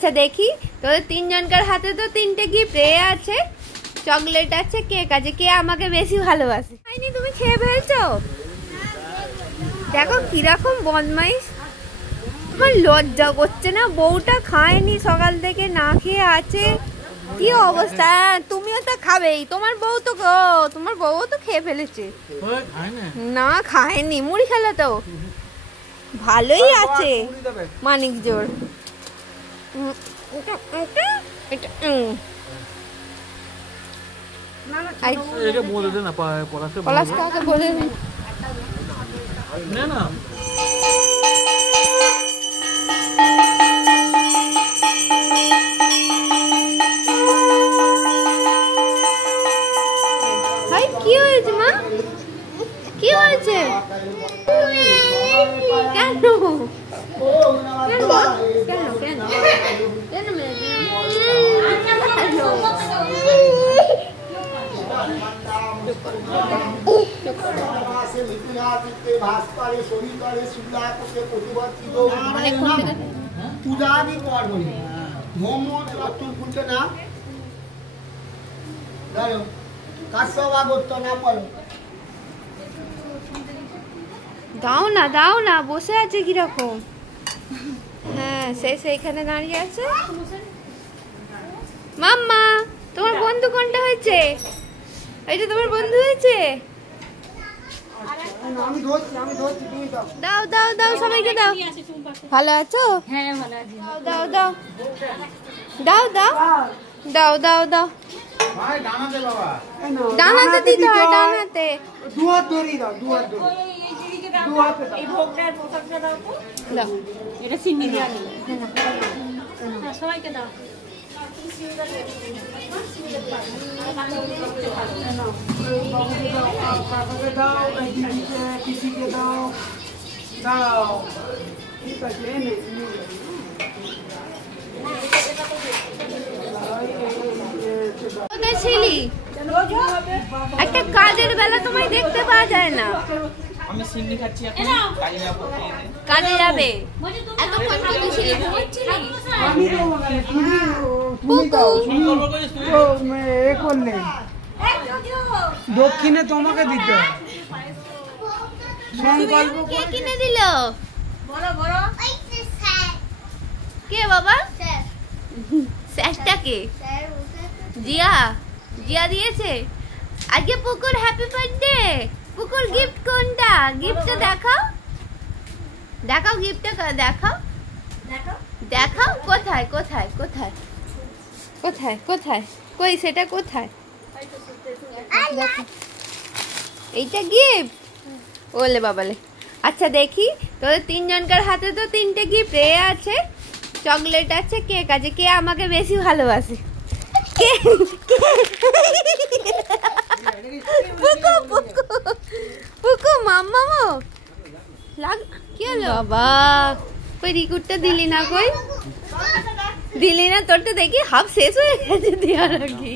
আচ্ছা দেখি তোদের তিনজনকার হাতে তো তিনটে গিফট আছে, চকলেট আছে, কেক আছে, কে আমাকে বেশি ভালোবাসে? খাইনি, তুমি খেয়ে ফেলছো? দেখো কিরকম বদমাইশ, তোমার লজ্জা করছে না? বউটা খায়নি সকাল থেকে, না খেয়ে আছে, কি অবস্থা। তুমিও তো খাবেই, তোমার বউ তো খেয়ে ফেলেছে। না খায়নি, মুড়ি খেলা তো ভালোই আছে মানিক জোর। কি হয়েছে মা? কি হয়েছে? কেন দাও না বসে আছে কিরকম। হ্যাঁ সে সেইখানে দাঁড়িয়ে আছে। মাম্মা তোমার বন্ধু কোনটা হয়েছে? এইটা তোমার বন্ধু হয়েছে? দাও দাও দাও সবাইকে দাও। ভালো আছো? হ্যাঁ ভালো আছি। দাও দাও দাও দাও দাও দাও দাও। ডানাতে দিতে হয়, ডানাতে। দুহাত ধরে দাও, দুহাত ধরে। এই ভোগটার পোশাকটা দাও তো। দাও। এটা সিন্নি দিয়ে আনি। হ্যাঁ সবাইকে দাও। ঠিক আছে ছিলি একটা কাজের বেলা তোমায় দেখতে পাওয়া যায় না। আমি সিন্নি খাচ্ছি এখন, কাজে যাব। কাজে যাবে? এতক্ষণ থেকে ছিলি, ঘুমাচ্ছিলি? দক্ষিণে তোমাকে দিতে হবে। কে কিনে দিল? কে বাবা? স্যারটা কে? জিয়া দিয়েছে। আজকে পুকুর হ্যাপি বার্থডে। পুকুর গিফট কোনটা? গিফটটা দেখাও, দেখাও গিফটটা দেখাও, দেখাও। কোথায় কোথায় কোথায় কোথায় কোথায় কই সেটা কোথায়? এইটা গিফট? ওলে বাবালে। আচ্ছা দেখি তোদের তিনজনকার হাতে তো তিনটে গিফট আছে, চকলেট আছে, কেক আছে, কে আমাকে বেশি ভালোবাসে? কে? পুকু মাম্মামো লাগ কি হলো বাবা? কই রিকুটটা দিলি না? কই দিলি না? তোরটা দেখি হাফ শেষ হয়ে গেছে দেওয়ার আগে।